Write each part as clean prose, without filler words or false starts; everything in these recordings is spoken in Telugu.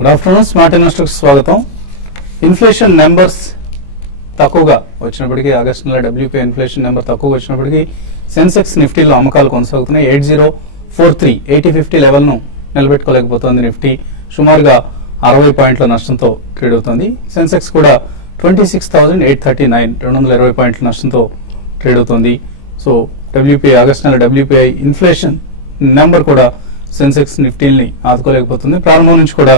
గుడ్ ఆఫ్టర్నూన్ స్మార్ట్ ఇన్వెస్టర్స్ స్వాగతం. ఇన్ఫ్లేషన్ నెంబర్స్ తక్కువగా వచ్చినప్పటికీ ఆగస్టు నెల డబ్ల్యూపీఐ ఇన్ఫ్లేషన్ నెంబర్ తక్కువగా వచ్చినప్పటికీ సెన్సెక్స్ నిఫ్టీలో అమ్మకాలు కొనసాగుతున్నాయి. 8043 లెవెల్ ను నిలబెట్టుకోలేకపోతుంది. నిఫ్టీ సుమారుగా 60 పాయింట్ల నష్టంతో ట్రేడ్ అవుతుంది. సెన్సెక్స్ కూడా 26,839 220 పాయింట్ల నష్టంతో ట్రేడ్ అవుతుంది. సో డబ్ల్యూపీఐ ఆగస్టు నెల డబ్ల్యూపీఐ ఇన్ఫ్లేషన్ నెంబర్ కూడా సెన్సెక్స్ నిఫ్టీని ఆదుకోలేకపోతుంది. ప్రారంభం నుంచి కూడా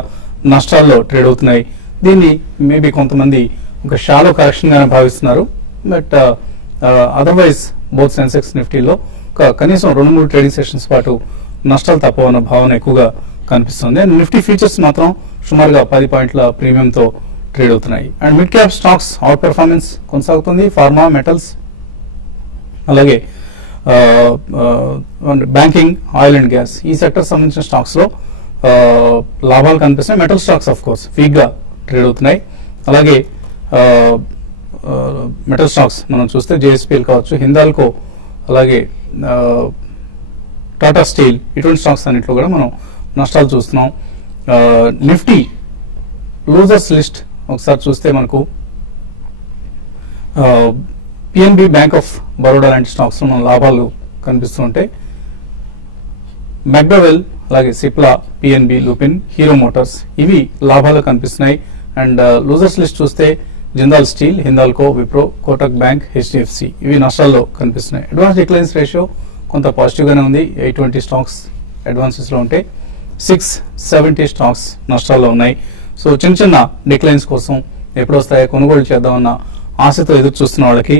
నష్టాల్లో ట్రేడ్ అవుతున్నాయి. దీన్ని మేబీ కొంతమంది ఒక షాలో కరెక్షన్ గానే భావిస్తున్నారు. బట్ అదర్వైజ్ బోత్ సెన్సెక్స్ నిఫ్టీలో కనీసం 2-3 ట్రేడింగ్ సెషన్స్ పాటు నష్టాలు తప్పవన్న భావన ఎక్కువగా కనిపిస్తుంది. అండ్ నిఫ్టీ ఫీచర్స్ మాత్రం సుమారుగా 10 పాయింట్ల ప్రీమియంతో ట్రేడ్ అవుతున్నాయి. And mid cap stocks out performance కొనసాగుతుంది. ఫార్మా, మెటల్స్, అలాగే బ్యాంకింగ్, ఆయిల్ అండ్ గ్యాస్ ఈ సెక్టర్ సంబంధించిన స్టాక్స్ లో లాభాలు కనిపిస్తున్నాయి. Metal stocks of course week గా ట్రేడ్ అవుతున్నాయి. అలాగే మెటల్ స్టాక్స్ మనం చూస్తే జేఎస్పీఎల్ కావచ్చు, హిందాల్కో, అలాగే టాటా స్టీల్ ఇటువంటి స్టాక్స్ అన్నింటిలో కూడా మనం నష్టాలు చూస్తున్నాం. నిఫ్టీ లూజర్స్ లిస్ట్ ఒకసారి చూస్తే మనకు పిఎన్బి, బ్యాంక్ ఆఫ్ బరోడా లాంటి స్టాక్స్ లో మన లాభాలు కనిపిస్తుంటే మెక్డోవెల్, అలాగే Cipla, PNB, Lupin, hero Motors ఇవి లాభాలు కనిపిస్తున్నాయి. అండ్ లూజర్స్ లిస్ట్ చూస్తే Jindal steel, Hindalco, Wipro, Kotak bank, HDFC ఇవి నష్టాల్లో కనిపిస్తున్నాయి. అడ్వాన్స్ డిక్లైన్స్ రేషియో కొంత పాజిటివ్ గానే ఉంది. 820 స్టాక్స్ అడ్వాన్సెస్ లో ఉంటే 670 స్టాక్స్ నష్టాల్లో ఉన్నాయి. సో చిన్న చిన్న డిక్లైన్స్ కోసం ఎప్పుడు వస్తాయో కొనుగోలు చేద్దామన్న ఆశతో ఎదురు చూస్తున్న వాళ్ళకి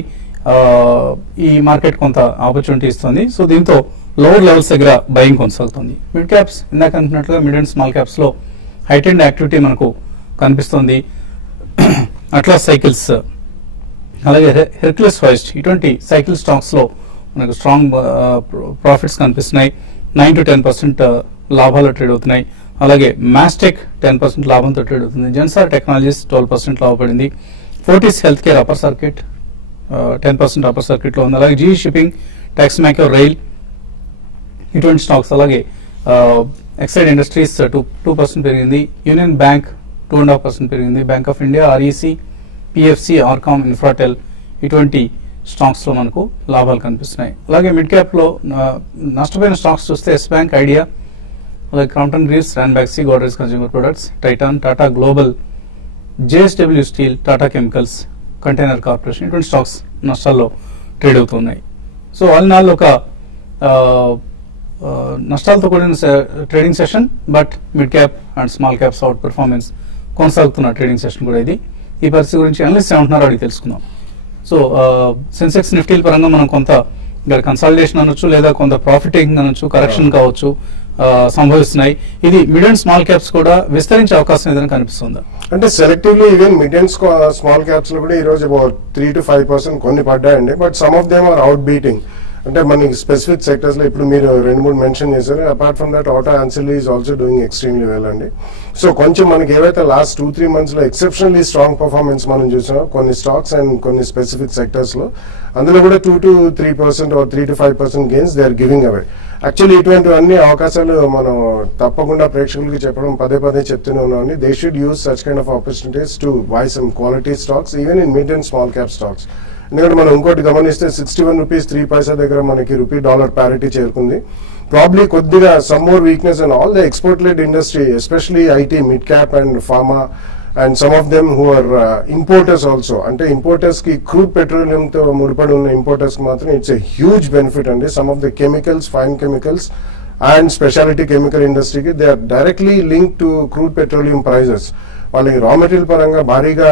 ఈ మార్కెట్ కొంత ఆపర్చునిటీ ఇస్తుంది. సో దీంతో లోవర్ లెవెల్స్ దగ్గర బయింగ్ కొనసాగుతుంది. మిడ్ క్యాప్స్ ఇందాక అనుకున్నట్లుగా మిడ్ అండ్ స్మాల్ క్యాప్స్ లో హైటెండ్ యాక్టివిటీ మనకు కనిపిస్తుంది. అట్లాస్ సైకిల్స్, అలాగే హెర్క్యులస్ హోయిస్ట్ ఇటువంటి సైకిల్ స్టాక్స్ లో మనకు స్ట్రాంగ్ ప్రాఫిట్స్ కనిపిస్తున్నాయి. 9 to 10% లాభాలు ట్రేడ్ అవుతున్నాయి. అలాగే మాస్టెక్ 10% లాభంతో ట్రేడ్ అవుతుంది. జెన్సార్ టెక్నాలజీస్ 12% లాభపడింది. Fortis health care upper circuit 10% upper circuit లో ఉంది. అలాగే GE shipping, Texmaco, rail ఇటువంటి స్టాక్స్, అలాగే ఎక్సైడ్ ఇండస్ట్రీస్ 2% పెరిగింది. యూనియన్ బ్యాంక్ 2.5% పెరిగింది. Bank of India, REC, PFC, RCom, Infratel ఇటువంటి స్టాక్స్ లో మనకు లాభాలు కనిపిస్తున్నాయి. అలాగే మిడ్ క్యాప్ లో నష్టపోయిన స్టాక్స్ చూస్తే ఎస్ బ్యాంక్, ఐడియా, అలాగే Crompton Greaves, Ranbaxy, Godrej consumer products, Titan, Tata global, JSW steel, Tata chemicals, container corporation ఇటువంటి స్టాక్స్ నష్టాల్లో ట్రేడ్ అవుతున్నాయి. సో ఆల్ ఒక నష్టాలతో కూడిన trading session. But mid cap and small caps out performance కొనసాగుతున్న ట్రేడింగ్ సెషన్ కూడా ఇది. ఈ పరిస్థితి గురించి అనలిస్ట్ ఏమంటున్నారో అడిగి తెలుసుకుందాం. సో సెన్సెక్స్ నిఫ్టీల పరంగా మనం కొంత కన్సాలిడేషన్ అనొచ్చు, లేదా కొంత ప్రాఫిట్ టేకింగ్ అనొచ్చు, కరెక్షన్ కావచ్చు సంభవిస్తున్నాయి. ఇది మిడ్ అండ్ స్మాల్ క్యాప్స్ కూడా విస్తరించే అవకాశం ఏదైనా కనిపిస్తుందా? అంటే selectively even mid and small caps లో కూడా ఈ రోజు అబౌట్ 3 to 5% కొన్ని పడ్డాయండి. But some of them are out beating. అంటే మనకి స్పెసిఫిక్ సెక్టర్స్ లో ఇప్పుడు మీరు 2-3 మెన్షన్ చేశారు. Apart from that auto ancillary is also doing extremely well అండి. సో కొంచెం మనకి ఏవైతే లాస్ట్ 2-3 months లో ఎక్సెప్షనల్లీ స్ట్రాంగ్ పర్ఫార్మెన్స్ మనం చూసాం కొన్ని స్టాక్స్ అండ్ కొన్ని స్పెసిఫిక్ సెక్టర్స్ లో, అందులో కూడా 2 to 3% or 3 to 5% gains they are giving away. Actually ఇటువంటివన్నీ అవకాశాలు మనం తప్పకుండా ప్రేక్షకులకి చెప్పడం పదే చెప్తూనే ఉన్నామండి. They should use such kind of opportunities to buy some quality stocks even in mid and small cap stocks. ఎందుకంటే మనం ఇంకోటి గమనిస్తే 61 రూపీస్ 3 పైసా దగ్గర మనకి రూపీ-డాలర్ ప్యారిటీ చేరుకుంది. ప్రాబ్లీ కొద్దిగా some more weakness and all the export led industry especially IT, mid cap and pharma and some of them who are importers also. అంటే ఇంపోర్టర్స్ కి క్రూడ్ పెట్రోలియం తో ముడిపడి ఉన్న ఇంపోర్టర్స్ కి మాత్రం ఇట్స్ ఎ హ్యూజ్ బెనిఫిట్ అండి. Some of the chemicals, fine chemicals and speciality chemical ఇండస్ట్రీకి they are directly link to crude petroleum prices. వాళ్ళకి రా మెటీరియల్ పరంగా భారీగా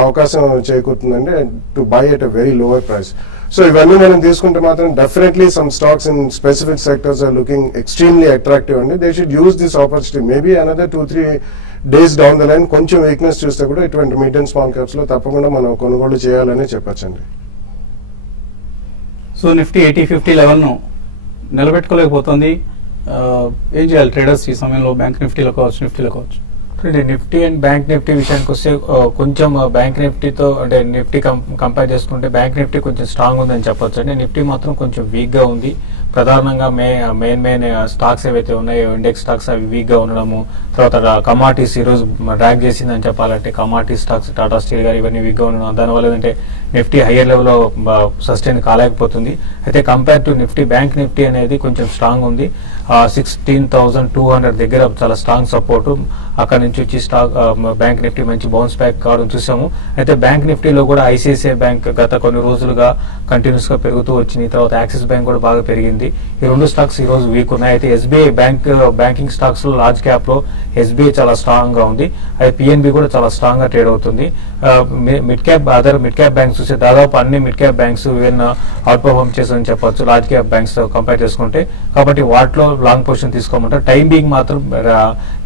అవకాశం చేకూరుతుందండి to buy at a very lower price. So ఇవన్నీ మనం తీసుకుంటే మాత్రం definitely some stocks in specific sectors are looking extremely attractive అండి. They should use this opportunity. Maybe another 2-3 days down the line కొంచెం వీక్నెస్ చూస్తే కూడా ఇటువంటి మిడ్ అండ్ స్మాల్ క్యాప్స్ లో తప్పకుండా మనం కొనుగోలు చేయాలని చెప్పొచ్చండి. సో నిఫ్టీ 8050 లెవెల్ ను నిలబెట్టుకోలేకపోతుంది. ఏం చేయాలి ట్రేడర్స్ ఈ సమయంలో? బ్యాంక్ నిఫ్టీలో కావచ్చు, నిఫ్టీలో కావచ్చు. నిఫ్టీ అండ్ బ్యాంక్ నిఫ్టీ విషయానికి వస్తే కొంచెం బ్యాంక్ నిఫ్టీతో అంటే నిఫ్టీ కంపేర్ చేసుకుంటే బ్యాంక్ నిఫ్టీ కొంచెం స్ట్రాంగ్ ఉందని చెప్పొచ్చు అండి. నిఫ్టీ మాత్రం కొంచెం వీక్ గా ఉంది. ప్రధానంగా మెయిన్ స్టాక్స్ ఏవైతే ఉన్నాయో ఇండెక్స్ స్టాక్స్ అవి వీక్ గా ఉండడము, తర్వాత కమాడిటీస్ ఈ రోజు డ్రాగ్ చేసిందని చెప్పాలంటే కమాడిటీ స్టాక్స్ టాటా స్టీల్ గారు ఇవన్నీ వీక్ గా ఉండడం, దానివల్ల ఏంటంటే నిఫ్టీ హయ్యర్ లెవెల్ లో సస్టైన్ కాలేకపోతుంది. అయితే compare to Nifty bank Nifty అనేది కొంచెం స్ట్రాంగ్ ఉంది. 16,200 దగ్గర చాలా స్ట్రాంగ్ సపోర్ట్, అక్కడ నుంచి వచ్చి స్టాక్ బ్యాంక్ నిఫ్టీ మంచి బౌన్స్ బ్యాక్ కావడం చూసాము. అయితే బ్యాంక్ నిఫ్టీలో కూడా ఐసిఐసిఐ బ్యాంక్ గత కొన్ని రోజులుగా కంటిన్యూస్ గా పెరుగుతూ వచ్చింది, తర్వాత యాక్సిస్ బ్యాంక్ కూడా బాగా పెరిగింది. ఈ రెండు స్టాక్స్ ఈ రోజు వీక్ ఉన్నాయి. అయితే ఎస్బీఐ బ్యాంకింగ్ స్టాక్స్ లో లార్జ్ క్యాప్ లో ఎస్బీఐ చాలా స్ట్రాంగ్ గా ఉంది. అయితే పిఎన్బి కూడా చాలా స్ట్రాంగ్ గా ట్రేడ్ అవుతుంది. మిడ్ క్యాప్ బ్యాంక్స్ చూస్తే దాదాపు అన్ని mid cap banks even out perform చేస్తుందని చెప్పొచ్చు లార్జ్ క్యాప్ బ్యాంక్స్ తో కంపేర్ చేసుకుంటే. కాబట్టి వాటిలో లాంగ్ పొజిషన్ తీసుకోమంటారు. టైం బీయింగ్ మాత్రం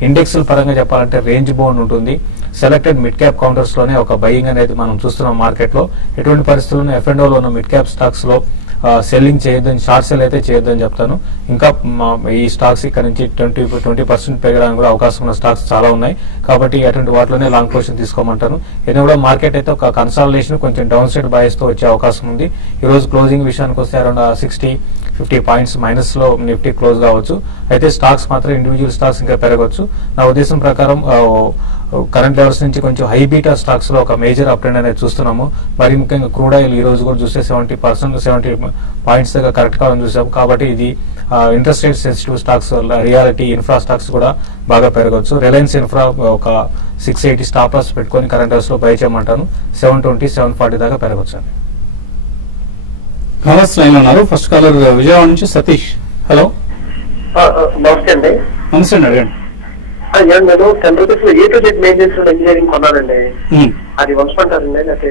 ఇండెక్స్ పరంగా చెప్పాలంటే రేంజ్ బౌండ్ ఉంటుంది. సెలెక్టెడ్ మిడ్ క్యాప్ కౌంటర్స్ లోనే ఒక బయింగ్ అనేది మనం చూస్తున్నాం మార్కెట్ లో. ఎటువంటి పరిస్థితుల్లో F&O లో ఉన్న మిడ్ క్యాప్ స్టాక్స్ లో సెల్లింగ్ చేయొద్దని, షార్ట్ సెల్ అయితే చేయొద్దని చెప్తాను. ఇంకా ఈ స్టాక్స్ ఇక్కడ నుంచి 20% పెరగడానికి కూడా అవకాశం ఉన్న స్టాక్స్ చాలా ఉన్నాయి. కాబట్టి అటువంటి వాటిలోనే లాంగ్ పొజిషన్ తీసుకోమంటాను. ఏదైనా కూడా మార్కెట్ అయితే ఒక కన్సాలిడేషన్ కొంచెం డౌన్ సైడ్ బయస్ తో వచ్చే అవకాశం ఉంది. ఈ రోజు క్లోజింగ్ విషయానికి వస్తే అరౌండ్ 60-50 పాయింట్స్ మైనస్ లో నిఫ్టీ క్లోజ్ కావచ్చు. అయితే స్టాక్స్ మాత్రం ఇండివిజువల్ స్టాక్స్ ఇంకా పెరగవచ్చు. నా ఉద్దేశం ప్రకారం కరెంట్ లెవెల్స్ నుంచి కొంచెం హై బీటా స్టాక్స్ లో ఒక మేజర్ అప్ ట్రెండ్ అనేది చూస్తున్నాము. మరి ముఖ్యంగా క్రూడ్ ఆయిల్ ఈ రోజు కూడా చూస్తే 70 పాయింట్స్ దగ్గర కరెక్ట్ కావాలని చూసాం. కాబట్టి ఇది interest rate sensitive stocks, reality infra stocks కూడా బాగా పెరగవచ్చు. రిలయన్స్ ఇన్ఫ్రా ఒక 680 స్టాప్ లాస్ పెట్టుకొని కరెంట్ లెవెల్స్ లో బై చేయమంటాను. 720-740 దాకా పెరగవచ్చు. కాలర్స్ లైన్ లో ఉన్నారు. ఫస్ట్ కాలర్ విజయవాడ నుంచి సతీష్. హలో, నమస్తే అండి. నమస్తే అండి, అడగండి. నేను 10 రూపీస్ లో A to Z maintenance engineering కొన్నానండి. అది వంచమంటారండి? లేకపోతే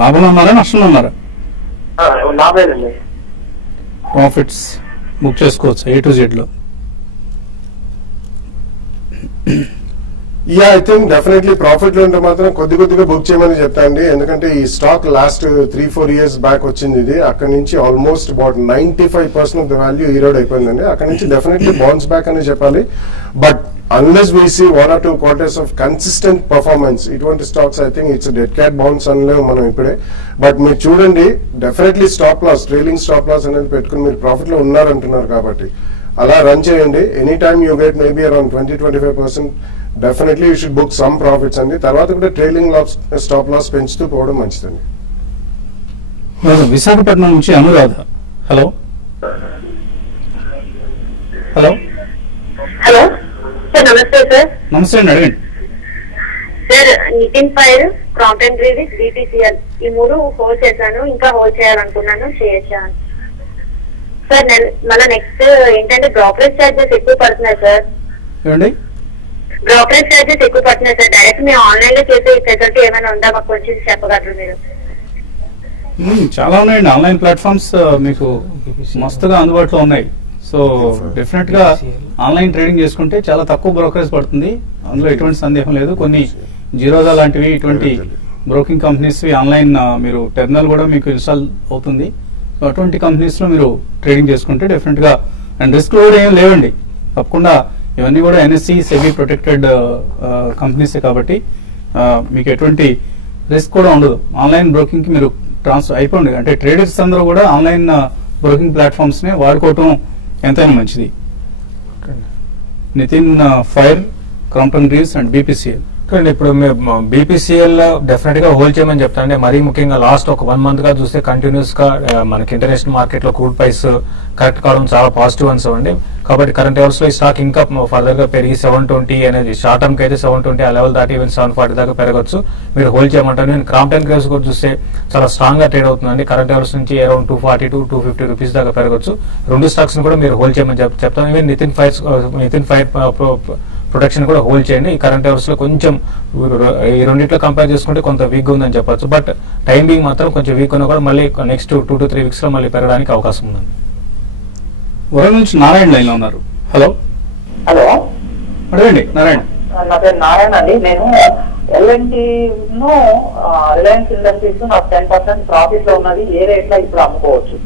లాభంలో ఉన్నారా నష్టంలో ఉన్నారా? లాభేనండి. ప్రాఫిట్స్ బుక్ చేసుకోవచ్చు A to Z లో. ఐ థింక్ డెఫినెట్లీ ప్రాఫిట్ లో ఉంటే మాత్రం కొద్దిగా బుక్ చేయమని చెప్తాండి. ఎందుకంటే ఈ స్టాక్ లాస్ట్ 3-4 years బ్యాక్ వచ్చింది. ఇది అక్కడ నుంచి almost about 95% of the value Erode అయిపోయిందండి. అక్కడ నుంచి డెఫినెట్లీ బౌన్స్ బ్యాక్ అని చెప్పాలి. But unless we see 1 or 2 quarters of consistent performance, ఇటువంటి stocks I think it's dead cat bounce అనలేము మనం ఇప్పుడే. బట్ మీరు చూడండి, definitely stop loss, trailing stop loss అనేది పెట్టుకుని మీరు ప్రాఫిట్ లో ఉన్నారంటున్నారు కాబట్టి అలా రన్ చేయండి. Any time you get maybe around 20-25%, definitely you should book some profits అండి. తర్వాత కూడా ట్రైలింగ్ స్టాప్ లాస్ పెంచుతూ పోవడం మంచిదండి. విశాఖపట్నం నుంచి Anuradha. Hello hello hello sir, నమస్తే సార్. నమస్తే అండి, అడగండి. Sir, Nitin fire, Crompton Greaves, BPCL ఈ 3 హోల్డ్ చేశాను. ఇంకా హోల్డ్ చేయాలనుకున్నాను, చేయొచ్చా సార్? మళ్ళీ నెక్స్ట్ ఏంటంటే బ్రోకరేజ్ చార్జెస్ ఎక్కువ పడుతున్నాయి సార్. ఏమండి? బ్రోకరేజ్ చార్జెస్ ఎక్కువ పడుతున్నాయి సార్. డైరెక్ట్ మేము ఆన్లైన్ లో చేసే ఫెసిలిటీ ఏమైనా ఉందా? మాకు కొంచెం చెప్పగలరు మీరు? చాలా ఉన్నాయండి ఆన్లైన్ ప్లాట్ఫామ్స్, మీకు మస్తుగా అందుబాటులో ఉన్నాయి. సో డెఫినెట్ గా ఆన్లైన్ ట్రేడింగ్ చేసుకుంటే చాలా తక్కువ బ్రోకరేజ్ పడుతుంది, అందులో ఎటువంటి సందేహం లేదు. కొన్ని జీరోదా లాంటివి ఇటువంటి బ్రోకింగ్ కంపెనీస్ ఆన్లైన్ మీరు టెర్మినల్ కూడా మీకు ఇన్స్టాల్ అవుతుంది. సో అటువంటి కంపెనీస్ లో మీరు ట్రేడింగ్ చేసుకుంటే డెఫినెట్ గా, అండ్ రిస్క్ కూడా ఏం లేవండి తప్పకుండా. ఇవన్నీ కూడా NSE సెబీ ప్రొటెక్టెడ్ కంపెనీసే కాబట్టి మీకు ఎటువంటి రిస్క్ కూడా ఉండదు. ఆన్లైన్ బ్రోకింగ్ కి మీరు ట్రాన్స్ఫర్ అయిపోండి. అంటే ట్రేడర్స్ అందరూ కూడా ఆన్లైన్ బ్రోకింగ్ ప్లాట్ఫామ్స్ నే వాడుకోవటం ఎంతైనా మంచిది. Nitin fire, Crompton Greaves and BPCL. ఇప్పుడు BPCL డెఫినెట్ గా హోల్డ్ చేయమని చెప్తానండి. మరీ ముఖ్యంగా లాస్ట్ ఒక 1 month గా చూస్తే కంటిన్యూస్ గా మనకి ఇంటర్నేషనల్ మార్కెట్ లో క్రూడ్ ప్రైస్ కరెక్ట్ కావడం చాలా పాజిటివ్ అండి. కాబట్టి కరెంట్ లెవెల్స్ లో ఈ స్టాక్ ఇంకా ఫర్దర్ గా పెరిగి 720 అనేది షార్ట్ టర్మ్ కి అయితే 720 ఆ లెవెల్ దాటి ఈవెన్ 740 దాకా పెరగచ్చు. మీరు హోల్డ్ చేయమంటారు. నేను క్రాంప్టన్ గ్రీవ్స్ కూడా చూస్తే చాలా స్ట్రాంగ్ గా ట్రేడ్ అవుతుందండి. కరెంట్ లెవెల్స్ నుంచి అరౌండ్ 240-250 రూపీస్ దాకా పెరగచ్చు. రెండు స్టాక్స్ కూడా మీరు హోల్డ్ చేయమని చెప్తాను. ఈవెన్ నితిన్ ఫైర్ ప్రొటెక్షన్ కూడా హోల్డ్ చేయండి. ఈ కరెంట్ అవర్స్ లో కొంచెం ఈ రెండింటిలో కంపేర్ చేసుకుంటే కొంత వీక్ ఉందని చెప్పొచ్చు. బట్ టైం బీయింగ్ మాత్రం కొంచెం వీక్ ఉన్నా కూడా మళ్ళీ నెక్స్ట్ 2 to 3 weeks లో మళ్ళీ పెరగడానికి అవకాశం ఉందండి. వరం నుంచి నారాయణ లైన్ లో ఉన్నారు. హలో హలో, అడగండి నారాయణ. నా పేరు నారాయణ అండి. నేను L&T రిలయన్స్ ఇండస్ట్రీస్ నాకు 10% ప్రాఫిట్ లో ఉన్నది. ఏ రేట్ లో ఇప్పుడు అమ్ముకోవచ్చు?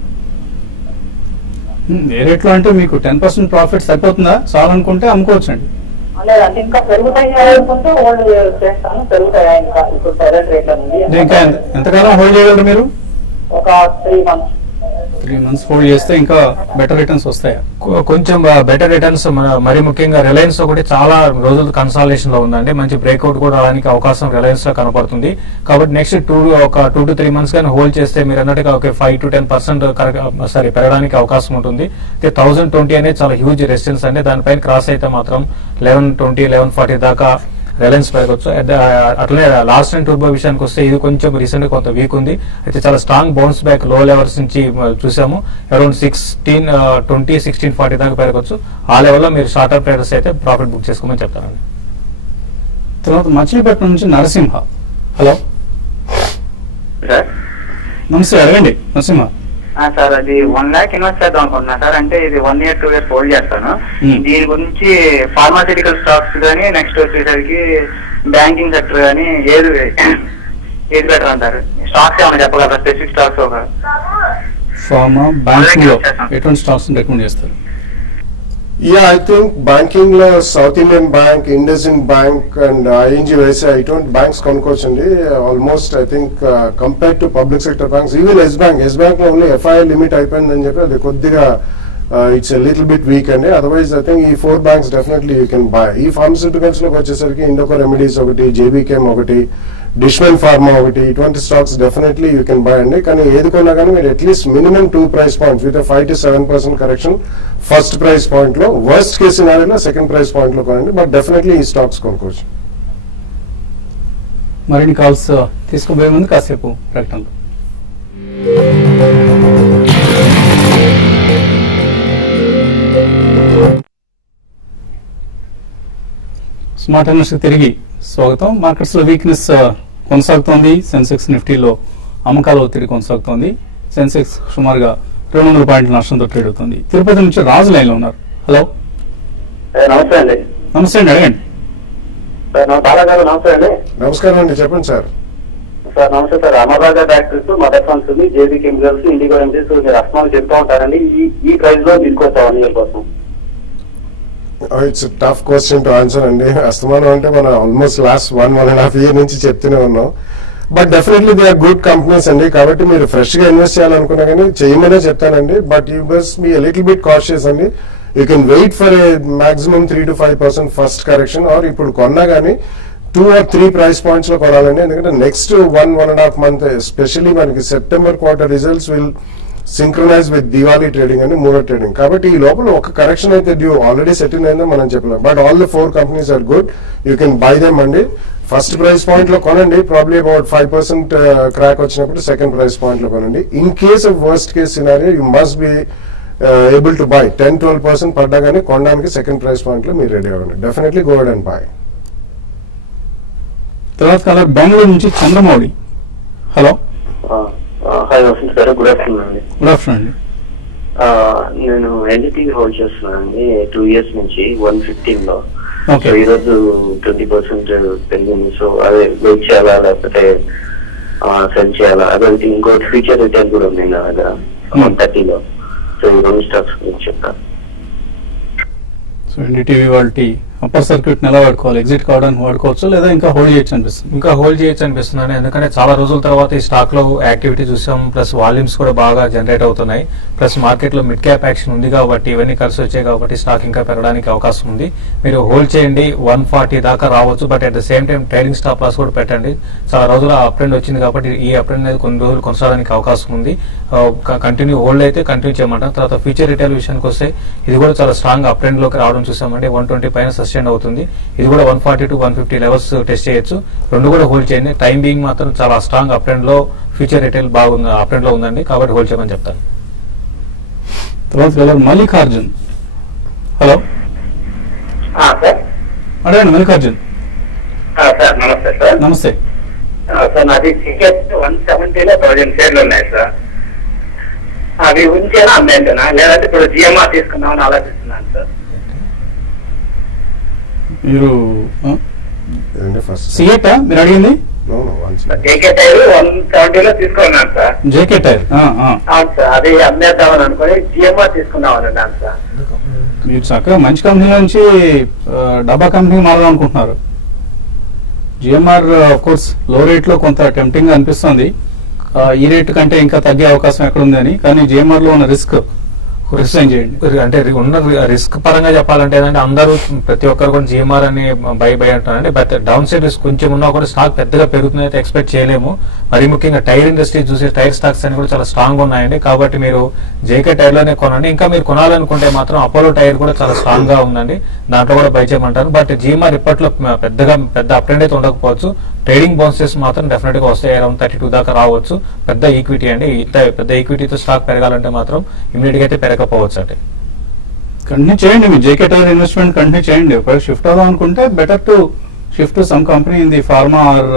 ఏ రేట్ లో అంటే మీకు 10% ప్రాఫిట్ సరిపోతుందా? చాలనుకుంటే అమ్ముకోవచ్చు అండి. లేదంటే ఇంకా పెరుగుతాయి అనుకుంటే హోల్డ్ చేస్తాను. పెరుగుతాయా ఇంకా ఇప్పుడు ప్రజెంట్ రేట్ లో ఉంది? ఇంకా ఎంతకాలం హోల్డ్ చేయగలరు మీరు? ఒక 3 months. 3 months హోల్డ్ చేస్తే ఇంకా బెటర్ రిటర్న్స్ వస్తాయా? కొంచెం బెటర్ రిటర్న్స్, మరి ముఖ్యంగా రిలయన్స్ ఒకటి చాలా రోజులు కన్సాలిడేషన్ లో ఉందండి. మంచి బ్రేక్అవుట్ కూడా రావడానికి అవకాశం రిలయన్స్ లో కనపడుతుంది. కాబట్టి నెక్స్ట్ 2 to 3 months కానీ హోల్డ్ చేస్తే మీరు అన్నట్టుగా ఒక 5 to 10% పెరగడానికి అవకాశం ఉంటుంది. 1020 అనేది చాలా హ్యూజ్ రెసిస్టెన్స్ అండి. దానిపైన క్రాస్ అయితే మాత్రం 1120, 1140 దాకా రిలయన్స్ పెరగచ్చు. అట్లనే లాస్ట్ టైం టూర్బో విషయానికి వస్తే ఇది కొంచెం రీసెంట్ గా కొంత వీక్ ఉంది. అయితే చాలా స్ట్రాంగ్ బౌన్స్ బ్యాక్ లో లెవెల్స్ నుంచి చూసాము. అరౌండ్ 1620, 1640 దాకా పెరగచ్చు. ఆ లెవెల్లో మీరు షార్ట్ టర్మ్ ట్రేడర్స్ అయితే ప్రాఫిట్ బుక్ చేసుకోమని చెప్తానండి. తర్వాత మచిలీపట్నం నుంచి నరసింహ. హలో, నమస్తే, అడగండి నరసింహ. సార్ అది 1 lakh ఇన్వెస్ట్ చేద్దాం అనుకుంటున్నా సార్. అంటే ఇది 1 year 2 years హోల్డ్ చేస్తాను. దీని గురించి ఫార్మాసిటికల్ స్టాక్స్ కానీ నెక్స్ట్ వచ్చేసరికి బ్యాంకింగ్ సెక్టర్ కానీ ఏది బెటర్ అంటారు? స్టాక్స్ ఏమైనా చెప్పగలరా? స్పెసిఫిక్ స్టాక్స్ ఒక ఫార్మా బ్యాంకింగ్ లో ఎటువంటి స్టాక్స్ రికమెండ్ చేస్తారు? I think banking lo South Indian Bank, IndusInd Bank and ING వేసే ఇటువంటి బ్యాంక్స్ కొనుక్కోవచ్చండి. Almost I think compared to public sector banks, even Yes Bank లో ఓన్లీ FI లిమిట్ అయిపోయిందని చెప్పి అది కొద్దిగా ఇట్స్ లిటిల్ బిట్ వీక్ అండి. అదర్వైజ్ ఐ థింక్ ఈ 4 banks definitely you can buy. ఈ ఫార్మస్యూటికల్స్ లోకి వచ్చేసరికి ఇండోకో రెమెడీస్ ఒకటి, జేబీకేమ్ ఒకటి, డిష్మెన్ ఫార్మా ఒకటి, ఇటువంటి stocks definitely you can buy అండి. కానీ ఏది కొన్నా కానీ మీరు at least minimum 2 price points with 5 to 7% correction first price point లో, వర్స్ట్ కేసు సినారియోలో సెకండ్ ప్రైస్ పాయింట్ లో కొనండి. బట్ డెఫినెట్లీ ఈ స్టాక్స్ కొనుక్కోవచ్చు. మరిన్ని కాల్స్ తీసుకోబోయే ముందు కాసేపు ప్రకటనలు. స్మార్ట్ ఎనర్జీ తిరిగి స్వాగతం. మార్కెట్స్ లో వీక్నెస్ కొనసాగుతోంది. సెన్సెక్స్ నిఫ్టీలో అమ్మకాల ఒత్తిడి కొనసాగుతోంది. సెన్సెక్స్ సుమారుగా 200 పాయింట్ల నష్టంతో ట్రేడ్ అవుతుంది. తిరుపతి నుంచి రాజు లైన్ లో ఉన్నారు. హలో, నమస్తే అండి. నమస్తే అండి, అడగండి. నమస్తే అండి. నమస్కారం అండి, చెప్పండి సార్. సార్ నమస్తే sir. Amara Raja batteries, mother funds, JB chemicals, Indigo ఎంజెస్ మీరు అస్మాలు చెప్తా ఉంటారండి. ఈ ప్రైస్ లో తీసుకోవచ్చా 1 year కోసం? It's tough question to answer అండి. అస్తమానం అంటే మనం ఆల్మోస్ట్ లాస్ట్ 1.5 year నుంచి చెప్తూనే ఉన్నాం. But definitely they are good companies అండి. కాబట్టి మీరు ఫ్రెష్ గా ఇన్వెస్ట్ చేయాలనుకున్నా కానీ చేయమనే చెప్తానండి. But you must be little bit cautious అండి. You can wait for a maximum 3 to 5% first correction, or ఇప్పుడు కొన్నా కానీ 2 or 3 price points లో కొనాలండి. ఎందుకంటే నెక్స్ట్ 1.5 month ఎస్పెషల్లీ మనకి September quarter results will synchronise with Diwali trading అని మూడో ట్రేడింగ్. కాబట్టి ఈ లోపల ఒక కరెక్షన్ అయితే డ్యూ ఆల్రెడీ సెటిల్ అయిందో మనం చెప్పలేం. But all the 4 companies are good. You can buy them అండి. ఫస్ట్ ప్రైస్ పాయింట్ లో కొనండి. ప్రాబ్లీ అబౌట్ 5% క్రాక్ వచ్చినప్పుడు సెకండ్ ప్రైస్ పాయింట్ లో కొనండి. In case of worst case scenario you must be able to buy. 10-12% పడ్డా కానీ కొనడానికి సెకండ్ ప్రైస్ పాయింట్ లో మీరు రెడీ అవ్వండి. Definitely go ahead and by. తర్వాత కాలర్ బెంగళూరు నుంచి చంద్రమౌళి. హలో, హాయ్ వసంత్ గారు, గుడ్ ఆఫ్టర్నూన్ అండి. గుడ్ ఆఫ్టర్నూన్ అండి. నేను ఎన్డీటీ హోల్డ్ చేస్తున్నానండి 2 years నుంచి 115 లో. ఓకే, ఈ రోజు 20% పెరిగింది. సో అదే వెయిట్ చేయాలా లేకపోతే సెల్ చేయాలా? అదే ఇంకోటి ఫ్యూచర్ రిటర్న్ కూడా ఉంది నా దగ్గర 130 లో. సో ఈ 2 స్టాక్స్ గురించి చెప్తాను. సో ఎన్డీటీవీ వాళ్ళ అప్పర్ సర్క్యూట్ ఎలా వాడుకోవాలి? ఎగ్జిట్ కావడానికి వాడుకోవచ్చు లేదా ఇంకా హోల్డ్ చేయొచ్చు అనిపిస్తుంది? ఇంకా హోల్డ్ చేయొచ్చు అనిపిస్తున్నాను. ఎందుకంటే చాలా రోజుల తర్వాత ఈ స్టాక్ లో యాక్టివిటీ చూసాం. ప్లస్ వాల్యూమ్స్ కూడా బాగా జనరేట్ అవుతున్నాయి. ప్లస్ మార్కెట్ లో మిడ్ క్యాప్ యాక్షన్ ఉంది కాబట్టి ఇవన్నీ కలిసి వచ్చాయి కాబట్టి స్టాక్ ఇంకా పెరగడానికి అవకాశం ఉంది. మీరు హోల్డ్ చేయండి. 140 దాకా రావచ్చు. But at the same time trading stop loss కూడా పెట్టండి. చాలా రోజుల అప్ ట్రెండ్ వచ్చింది కాబట్టి ఈ అప్ ట్రెండ్ అనేది కొన్ని రోజులు కొనసాగడానికి అవకాశం ఉంది. కంటిన్యూ హోల్డ్ అయితే కంటిన్యూ చేయమంటాం. తర్వాత ఫ్యూచర్ రిటైల్ విషయానికి వస్తే ఇది కూడా చాలా స్ట్రాంగ్ అప్ ట్రెండ్ లోకి రావడం చూసామండి. 120 పైన సస్టైన్ అవుతుంది. ఇది కూడా 140 to 150 లెవెల్స్ టెస్ట్ చేయొచ్చు. రెండు కూడా హోల్డ్ చేయండి. టైం బీయింగ్ మాత్రం చాలా స్ట్రాంగ్ అప్ ట్రెండ్ లో ఫ్యూచర్ రిటైల్ బాగుంది, అప్ ట్రెండ్ లో ఉందండి. కాబట్టి హోల్డ్ చేయమని చెప్తాను. తర్వాత మల్లికార్జున్. హలో, సార్ అడగండి మల్లికార్జున్. సార్ నమస్తే సార్. నమస్తే సార్ నాది టికెట్ 170 లో 1000 షేర్లు ఉన్నాయి సార్. అవి ఉంచేనా అమ్మేంటనా లేదంటే ఇప్పుడు జిఎంఆర్ తీసుకుందామని ఆలోచిస్తున్నాను సార్. మీరు ఫస్ట్ సిఏటా మీరు అడిగింది? జేకే టైర్ 170 లో తీసుకున్నాను సార్. జేకే టైర్ అవును సార్. అది అమ్మేద్దామని అనుకుని జిఎంఆర్ తీసుకుందామని అన్నాను సార్. మీరు చక్కగా మంచి కంపెనీ నుంచి డబ్బా కంపెనీ మారదాం అనుకుంటున్నారు. జిఎంఆర్ ఆఫ్ కోర్స్ లో రేట్ లో కొంత టెంప్టింగ్ గా అనిపిస్తుంది. ఈ రేటు కంటే ఇంకా తగ్గే అవకాశం ఎక్కడ ఉంది అని, కానీ జిఎంఆర్ లో ఉన్న రిస్క్ ఎక్స్ప్లెయిన్ చేయండి. అంటే ఉన్న రిస్క్ పరంగా చెప్పాలంటే ఏంటంటే అందరూ ప్రతి ఒక్కరు కూడా జిఎంఆర్ అని బై అంటారండి. బట్ డౌన్ సైడ్ రిస్క్ కొంచెం ఉన్నా కూడా స్టాక్ పెద్దగా పెరుగుతుంది అయితే ఎక్స్పెక్ట్ చేయలేము. మరి ముఖ్యంగా టైర్ ఇండస్ట్రీ చూసే టైర్ స్టాక్స్ అని కూడా చాలా స్ట్రాంగ్ ఉన్నాయండి. కాబట్టి మీరు జేకే టైర్ లోనే కొనండి. ఇంకా మీరు కొనాలనుకుంటే మాత్రం అపోలో టైర్ కూడా చాలా స్ట్రాంగ్ గా ఉందండి, దాంట్లో కూడా బై చేయమంటారు. బట్ జిఎంఆర్ ఇప్పట్లో పెద్ద అప్ ట్రెండ్ అయితే ఉండకపోవచ్చు. ట్రేడింగ్ బౌన్సెస్ మాత్రం డెఫినెట్ గా వస్తాయి, అరౌండ్ 32 దాకా రావచ్చు. పెద్ద ఈక్విటీ అండి, పెద్ద ఈక్విటీతో స్టాక్ పెరగాలంటే మాత్రం ఇమీడియట్ గా అయితే పెరగకపోవచ్చు అండి. కంటిన్యూ చేయండి, మీ జేకే టైర్ ఇన్వెస్ట్మెంట్ కంటిన్యూ చేయండి. ఒకవేళ షిఫ్ట్ అవుదాం అనుకుంటే better to shift some company in the pharma or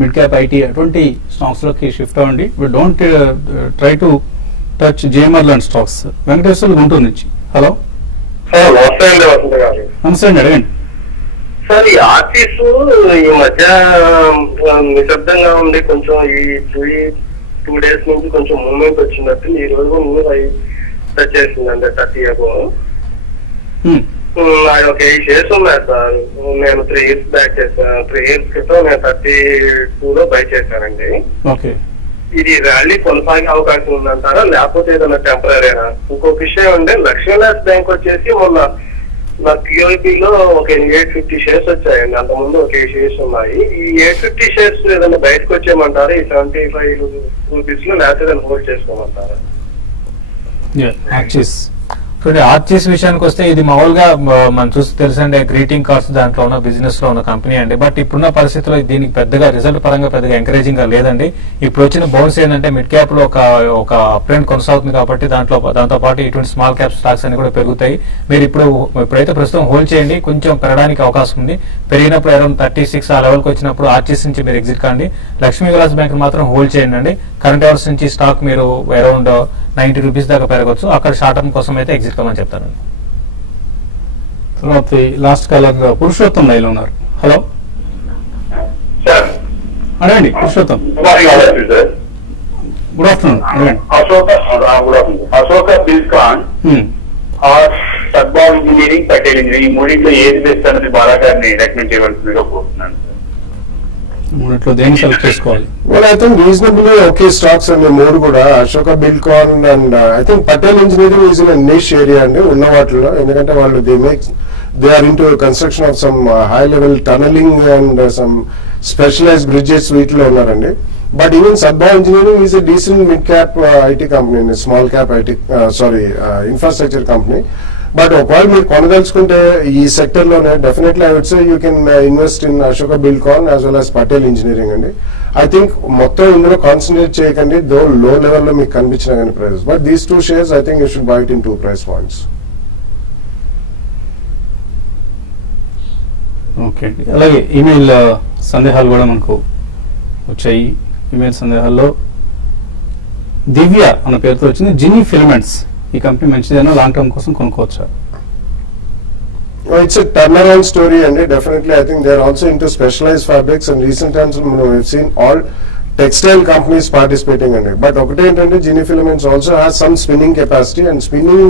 mid cap IT అటువంటి స్టాక్స్ లోకి షిఫ్ట్ అవ్వండి. But don't try to touch GMR లాంటి స్టాక్స్. వెంకటేశ్వర గుంటూరు నుంచి. హలో, నమస్తే అండి, అడగండి. సార్, ఈ ఆర్టీస్ ఈ మధ్య నిశ్శబ్దంగా ఉంది, కొంచెం ఈ 2 days నుంచి కొంచెం మూవ్మెంట్ వచ్చినట్టు. ఈ రోజు టచ్ చేసిందండి 30 అబో. నాకు ఒక 8 shares ఉన్నాయి సార్. నేను 3 years బ్యాక్ చేశాను. 3 years క్రితం నేను 32 లో బై చేశానండి. ఇది ర్యాలీ కొనసాగే అవకాశం ఉందంటారా, లేకపోతే ఏదైనా టెంపరీనా? ఇంకొక విషయం అంటే లక్ష్మీనాథ్ బ్యాంక్ వచ్చేసి మొన్న నా క్యూఐపీ లో ఒక 850 shares వచ్చాయండి. అంతకుముందు ఒక 8 shares ఉన్నాయి. ఈ 850 shares ఏదైనా బయటకు వచ్చేయమంటారా ఈ 75 rupees లో, లేకపోతే హోల్డ్ చేసుకోమంటారా? ఆర్చిస్ విషయానికి వస్తే ఇది మామూలుగా మనం చూసి తెలుసండి, గ్రీటింగ్ కార్డ్స్ దాంట్లో ఉన్న బిజినెస్ లో ఉన్న కంపెనీ అండి. బట్ ఇప్పుడున్న పరిస్థితుల్లో దీనికి పెద్దగా రిజల్ట్ పరంగా పెద్దగా ఎంకరేజింగ్ గా లేదండి. ఇప్పుడు వచ్చిన బౌన్స్ ఏంటంటే మిడ్ క్యాప్ లో ఒక అప్ ట్రెండ్ కొనసాగుతుంది కాబట్టి దాంతో పాటు ఇటువంటి స్మాల్ క్యాప్ స్టాక్స్ అన్ని కూడా పెరుగుతాయి. మీరు ఇప్పుడైతే ప్రస్తుతం హోల్డ్ చేయండి, కొంచెం పెరగడానికి అవకాశం ఉంది. పెరిగినప్పుడు అరౌండ్ 36 ఆ లెవెల్కి వచ్చినప్పుడు ఆర్చిస్ నుంచి మీరు ఎగ్జిట్ కాండి. లక్ష్మీ విలాస్ బ్యాంక్ మాత్రం హోల్డ్ చేయండి అండి. కరెంట్ అవర్స్ నుంచి స్టాక్ మీరు అరౌండ్ 90 రూపీస్ దాకా పెరగచ్చు. అక్కడ షార్ట్ టర్మ్ కోసం అయితే ఎగ్జిట్ కమని చెప్తానండి. తర్వాత లాస్ట్ కాలర్ పురుషోత్తం లైన్ లో ఉన్నారు. హలో, అడగండి పురుషోత్తం. గుడ్ ఆఫ్టర్నూన్, అడగండి. అశోక బిల్కాన్ సద్భావ్ ఇంజనీరింగ్, పటేల్ ఇంజనీరింగ్, మూడింట్లో ఏది బెస్ట్ అనేది బాలా గారిని రికమెండ్ చేయవలసిందిగా కోరుతున్నాను. మూడింట్లో దేన్ని సెలెక్ట్ చేసుకోవాలి? Well, I think reasonably okay stocks and మూడు కూడా Ashoka Buildcon and I think Patel engineering is in niche area అండి ఉన్న వాటిలో. ఎందుకంటే వాళ్ళు they are into construction of some high level tunneling and some specialized bridges వీటిలో ఉన్నారండి. But even Sadbhav Engineering is a decent mid cap IT company, small cap IT infrastructure company. But ఒకవేళ మీరు కొనదలుచుకుంటే ఈ సెక్టర్ లోనే definitely I would say you can invest in Ashoka Buildcon as well as Patel engineering అండి. ఐ థింక్ మొత్తం ఇందులో కాన్సన్ట్రేట్ చేయకండి, దో లో లెవెల్లో మీకు కనిపించిన కానీ prices. But these 2 shares I think you should buy it in 2 price points. Okay, అలాగే ఈమెయిల్ సందేహాలు కూడా మనకు వచ్చాయి. ఈమెయిల్ సందేహాల్లో దివ్య అన్న పేరుతో వచ్చింది. జినీ ఫిలమెంట్స్ ఈ కంపెనీ మంచిదేనా, లాంగ్ టర్మ్ కోసం కొనుక్కోవచ్చా? It's a turnaround story and definitely I think they're also into specialized fabrics and recent times we've seen all textile companies participating in it. But okate entante Genie Filaments also has some spinning capacity and spinning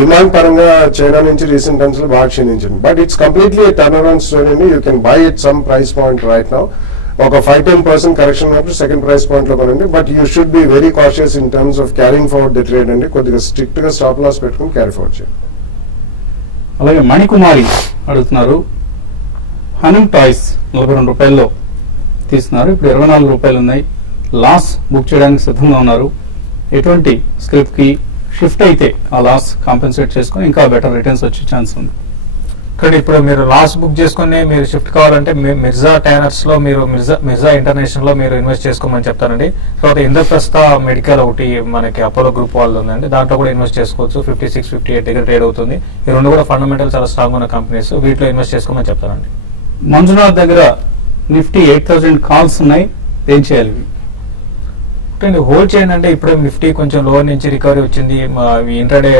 demand paranga China nunchi recent times lo baga kshininchindi. But it's completely a turnaround story and you can buy at some price point right now. ఒక 5-10% కరెక్షన్ ఉన్నప్పుడు సెకండ్ ప్రైస్ పాయింట్ లో కొనండి. But you should be very cautious in terms of carrying forward the trade అండి. కొద్దిగా స్ట్రిక్ట్ గా స్టాప్ లాస్ పెట్టుకుని క్యారీ ఫార్వర్డ్ చేయండి. అలాగే మణికుమారి అడుగుతున్నారు, హనింగ్ టాయ్స్ 42 రూపాయల్లో తీస్తున్నారు, ఇప్పుడు 24 రూపాయలు ఉన్నాయి, లాస్ బుక్ చేయడానికి సిద్ధంగా ఉన్నారు. ఎటువంటి స్క్రిప్ట్ కి షిఫ్ట్ అయితే ఆ లాస్ కాంపెన్సేట్ చేసుకుని ఇంకా బెటర్ రిటర్న్స్ వచ్చే ఛాన్స్ ఉంది. ఇక్కడ ఇప్పుడు మీరు లాస్ బుక్ చేసుకుని మీరు షిఫ్ట్ కావాలంటే మిర్జా టైనర్స్ లో మీరు మిర్జా ఇంటర్నేషనల్ లో మీరు ఇన్వెస్ట్ చేసుకోమని చెప్తానండి. తర్వాత ఇంద్రప్రస్థ మెడికల్ ఒకటి మనకి అపోలో గ్రూప్ వాళ్ళు ఉందండి, దాంట్లో కూడా ఇన్వెస్ట్ చేసుకోవచ్చు. 56-58 దగ్గర ట్రేడ్ అవుతుంది. ఈ రెండు కూడా ఫండమెంటల్ చాలా స్ట్రాంగ్ ఉన్న కంపెనీస్, వీటిలో ఇన్వెస్ట్ చేసుకోమని చెప్తానండి. మంజునాథ్ దగ్గర నిఫ్టీ 8000 కాల్స్ ఉన్నాయి, ఏం చేయాలి? హోల్డ్ చేయండి అంటే ఇప్పుడు నిఫ్టీ కొంచెం లోవర్ నుంచి రికవరీ వచ్చింది. ఇంట్రాడే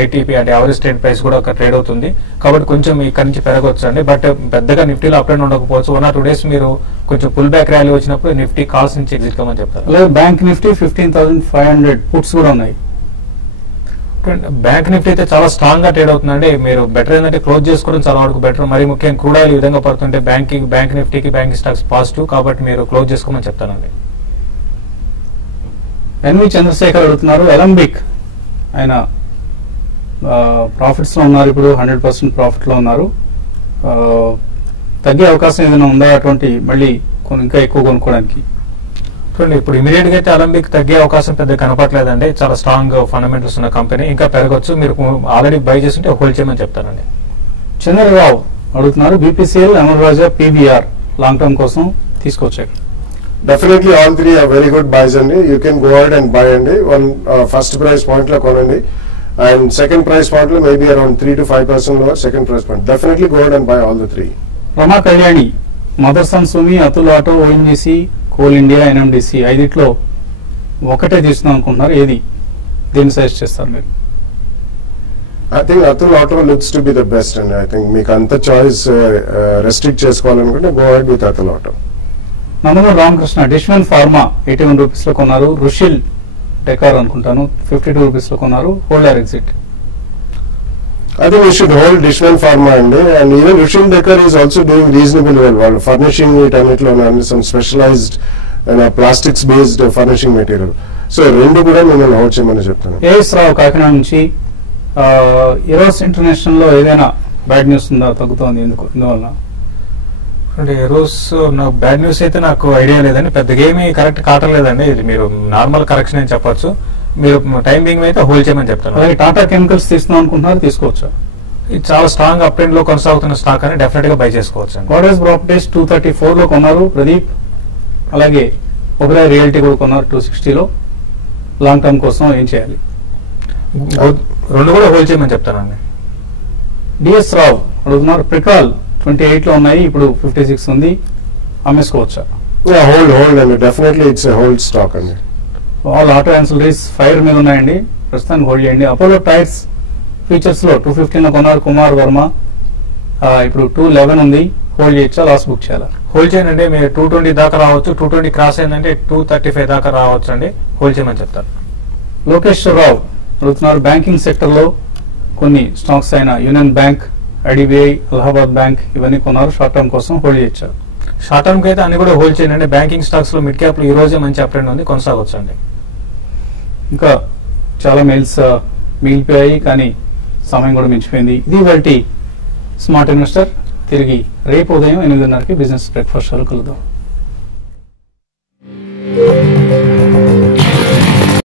ఏటీపీ అంటే యావరేజ్ ట్రేడ్ ప్రైస్ కూడా ఒక ట్రేడ్ అవుతుంది కాబట్టి కొంచెం ఇక్కడ నుంచి పెరగవచ్చు అండి. బట్ పెద్దగా నిఫ్టీలో అప్ అండ్ ఉండకపోవచ్చు. 1 or 2 days మీరు కొంచెం పుల్ బ్యాక్ ర్యాలీ వచ్చినప్పుడు నిఫ్టీ కాల్స్ నుంచి ఎగ్జిట్ కమని చెప్తారు. అలాగే బ్యాంక్ నిఫ్టీ 15,500 పుట్స్ కూడా ఉన్నాయి. బ్యాంక్ నిఫ్టీ అయితే చాలా స్ట్రాంగ్ గా ట్రేడ్ అవుతుందండి. మీరు బెటర్ ఏంటంటే క్లోజ్ చేసుకోవడం చాలా వరకు బెటర్. మరి ముఖ్యంగా క్రూడ్ ఆయిల్ ఈ విధంగా పడుతుంటే బ్యాంక్ నిఫ్టీకి బ్యాంక్ స్టాక్స్ పాజిటివ్ కాబట్టి మీరు క్లోజ్ చేసుకోమని చెప్తానండి. ఎన్వి చంద్రశేఖర్ అడుగుతున్నారు, అలంబిక్ ఆయన ప్రాఫిట్స్ లో ఉన్నారు, ఇప్పుడు 100% ప్రాఫిట్ లో ఉన్నారు. తగ్గే అవకాశం ఏదైనా ఉందా అటువంటి మళ్ళీ ఇంకా ఎక్కువ కొనుక్కోవడానికి? చూడండి, ఇప్పుడు ఇమీడియట్ గా అయితే అలంబిక్ తగ్గే అవకాశం పెద్ద కనపట్లేదండి. చాలా స్ట్రాంగ్ ఫండమెంటల్స్ ఉన్న కంపెనీ, ఇంకా పెరగచ్చు. మీరు ఆల్రెడీ బై చేస్తుంటే హోల్డ్ చేయమని చెప్తానండి. చంద్రరావు అడుగుతున్నారు, BPCL, Amar Raja, PVR long term కోసం తీసుకోవచ్చు. Definitely all three are very good buys అండి. You can go ahead and buy అండి. ఫస్ట్ ప్రైస్ పాయింట్ లో కొనండి, అండ్ సెకండ్ ప్రైస్ పాయింట్ లో maybe around 3 to 5% lower second price point. Definitely go ahead and buy all the three. Rama Kalyani, Motherson Sumi, Atul auto, ONGC, coal India, NMDC, ఐదిట్లో ఒకటే తీసుకుందాం అనుకుంటున్నారు, ఏది దీన్ని సజెస్ట్ చేస్తారు మీరు? I think Atul auto looks to be the best అండి. ఐ థింక్ మీకు అంత చాయిస్ రెస్ట్రిక్ట్ చేసుకోవాలనుకుంటే go ahead with Atul auto. Nandamuri Ramakrishna, Dishman pharma 81 rupees లో కొన్నారు, రుషిల్ టెకార్ అనుకుంటాను 52 రూపీస్ లో కొన్నారు, hold or exit? I think we should hold Dishman Pharma and even Rushil Decker is also doing reasonably well. While furnishing it and some specialized plastics based furnishing material. So rendu kuda nenu hold cheyamani cheptanu. AS Rao Kakinada నుంచి, ఎరోస్ ఇంటర్నేషనల్ లో ఏదైనా బ్యాడ్ న్యూస్ ఉందా, తగ్గుతోంది ఎందువల్ల? అంటే ఎరోస్ నాకు బ్యాడ్ న్యూస్ అయితే నాకు ఐడియా లేదండి, పెద్దగా ఏమీ కరెక్ట్ కావట్లేదండి. ఇది మీరు నార్మల్ కరెక్షన్ అని చెప్పొచ్చు. మీరు టైం బీయింగ్ అయితే హోల్డ్ చేయమని చెప్తాను. అలాగే టాటా కెమికల్స్ తీసుకుందాం అనుకుంటున్నారు, తీసుకోవచ్చా? ఇది చాలా స్ట్రాంగ్ అప్ ట్రెండ్ లో కొనసాగుతున్న స్టాక్ అని డెఫినెట్ గా బై చేసుకోవచ్చు. గోడ్రేజ్ ప్రాపర్టీస్ 234 లో కొన్నారు ప్రదీప్, అలాగే ఒబెరాయ్ రియల్టీ కూడా కొన్నారు 260 లో. లాంగ్ టర్మ్ కోసం ఏం చేయాలి? రెండు కూడా హోల్డ్ చేయమని చెప్తానండి. డిఎస్ రావు అడుగుతున్నారు, ప్రికాల్ 28 లో ఉన్నాయి, ఇప్పుడు 56 ఉంది, అమ్మేసుకోవచ్చా? హోల్డ్ అండి, డెఫినెట్లీ ఇట్స్ హోల్డ్ స్టాక్ అండి. ఆల్ ఆటో యాన్సిలరీస్ ఫైర్ మీద ఉన్నాయండి, ప్రస్తుతానికి హోల్డ్ చేయండి. అపోలో టైర్స్ ఫీచర్స్ లో 215 లో కొన్నారు కుమార్ వర్మ, ఇప్పుడు 211 ఉంది, హోల్డ్ చేయొచ్చా, లాస్ బుక్ చేయాలా? హోల్డ్ చేయండి. మీరు 220 దాకా రావచ్చు, 220 క్రాస్ అయిందంటే 235 దాకా రావచ్చు అండి, హోల్డ్ చేయమని చెప్తారు. లోకేశ్వరరావు అడుగుతున్నారు, బ్యాంకింగ్ సెక్టర్ లో కొన్ని స్టాక్స్ అయిన union bank, IDBI, Allahabad bank ఇవన్నీ కొన్నారు, షార్ట్ టర్మ్ కోసం హోల్డ్ చేయొచ్చా? షార్ట్ టర్మ్ కి అయితే అన్ని కూడా హోల్డ్ చేయండి. బ్యాంకింగ్ స్టాక్స్ లో మిడ్ క్యాప్ లో ఈ రోజే మంచి అప్ ట్రెండ్ ఉంది, కొనసాగవచ్చు అండి. ఇంకా చాలా మెయిల్స్ మిగిలిపోయాయి, కానీ సమయం కూడా మించిపోయింది. ఇది వాటి స్మార్ట్ ఇన్వెస్టర్. తిరిగి రేపు ఉదయం 8:30కి బిజినెస్ బ్రేక్ఫాస్ట్ షోలో కలుద్దాం.